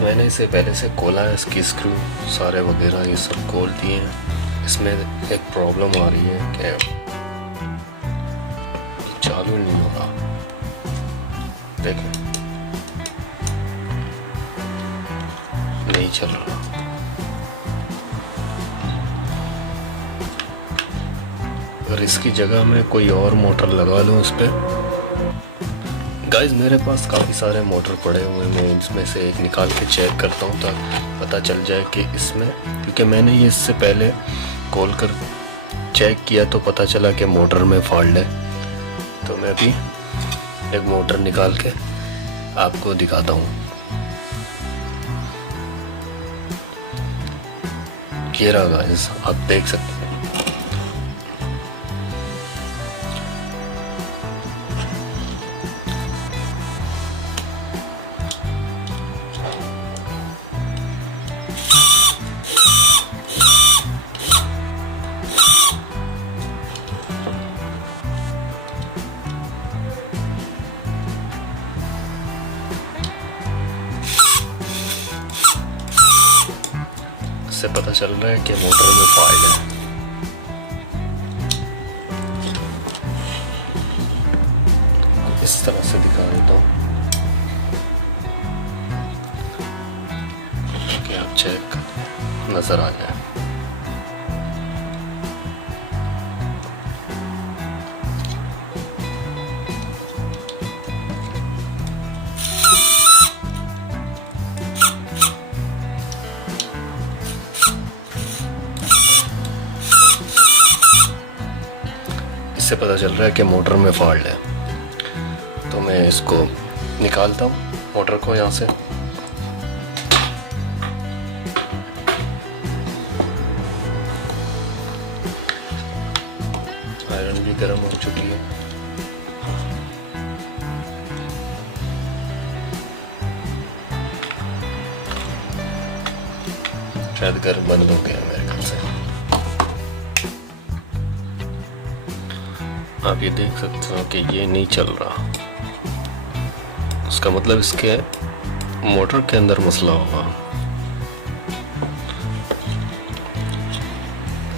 मैंने इसे पहले से खोला है, इसकी स्क्रू सारे वगैरह ये सब खोल दिए हैं। इसमें एक प्रॉब्लम आ रही है कि चालू नहीं हो रहा। देखो नहीं चल रहा। अगर इसकी जगह में कोई और मोटर लगा लूँ इस पर। गाइस मेरे पास काफ़ी सारे मोटर पड़े हुए हैं, मैं इसमें से एक निकाल के चेक करता हूँ ताकि पता चल जाए कि इसमें, क्योंकि मैंने ये इससे पहले खोल कर चेक किया तो पता चला कि मोटर में फॉल्ट है। तो मैं अभी एक मोटर निकाल के आपको दिखाता हूँ। ये रहा गाइस, आप देख सकते हैं। इससे पता चल रहा है कि मोटर में फॉल्ट है। इस तरह से दिखा देता हूँ कि आप चेक नजर आ जाए। इससे पता चल रहा है कि मोटर में फॉल्ट है। तो मैं इसको निकालता हूँ मोटर को यहाँ से। आयरन भी गर्म हो चुकी है। शायद गर्म बंद हो गया मेरे ख्याल से। आप ये देख सकते हो कि ये नहीं चल रहा। उसका मतलब इसके मोटर के अंदर मसला होगा।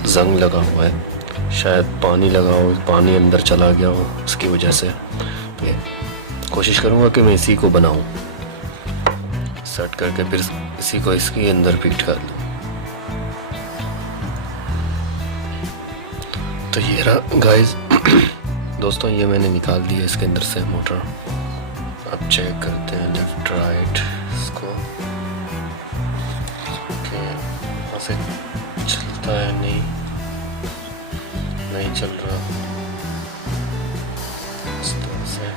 जंग लगा हुआ है, शायद पानी लगा हो, पानी अंदर चला गया हो उसकी वजह से। तो कोशिश करूँगा कि मैं इसी को बनाऊँ, सेट करके फिर इसी को इसके अंदर फिट कर दूँ। तो ये रहा गाइस। दोस्तों ये मैंने निकाल दिया इसके अंदर से मोटर। अब चेक करते हैं लेफ्ट राइट इसको कि ऐसे चलता है। नहीं चल रहा इस तरह से,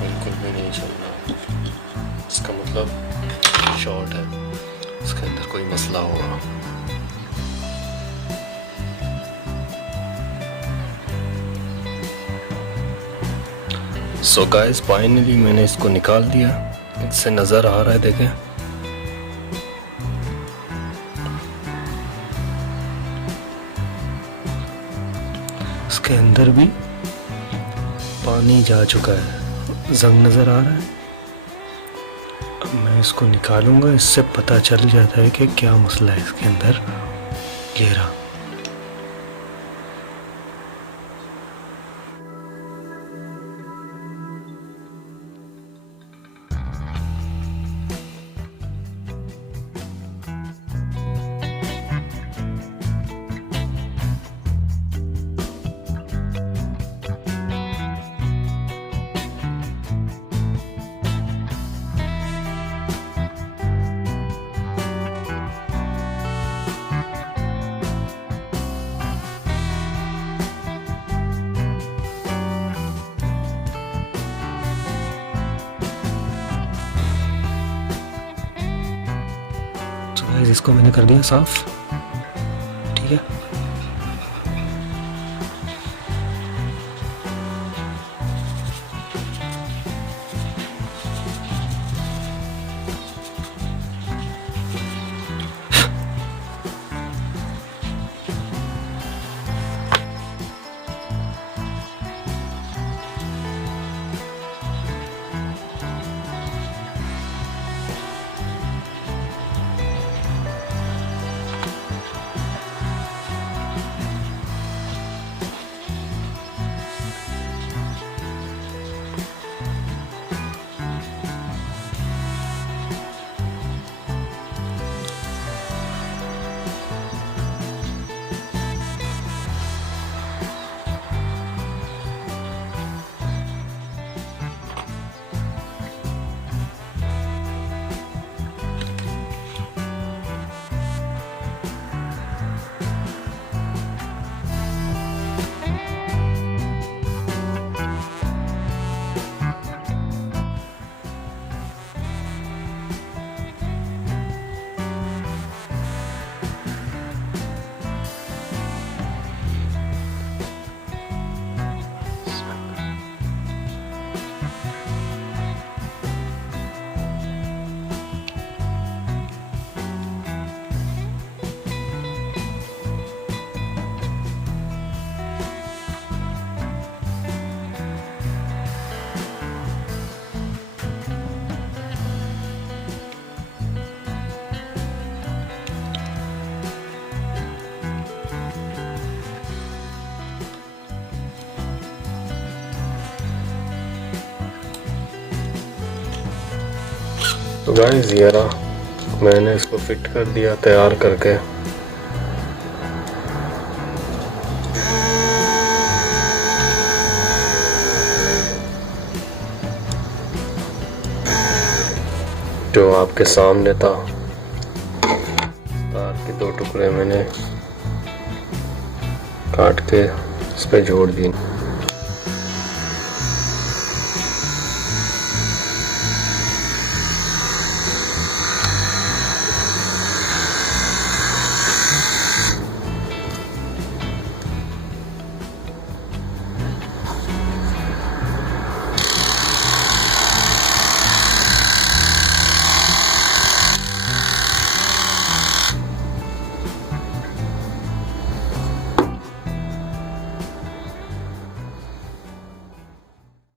बिल्कुल भी नहीं चल रहा। इसका मतलब शॉर्ट है, इसके अंदर कोई मसला होगा। सो गाइस फाइनली मैंने इसको निकाल दिया। इससे नज़र आ रहा है, देखें इसके अंदर भी पानी जा चुका है, जंग नज़र आ रहा है। अब मैं इसको निकालूंगा, इससे पता चल जाता है कि क्या मसला है इसके अंदर। ये रहा। इसको मैंने कर दिया साफ, ठीक है। तो गाइस ये रहा, मैंने इसको फिट कर दिया तैयार करके। जो आपके सामने था, तार के 2 टुकड़े मैंने काट के इस पे जोड़ दिए।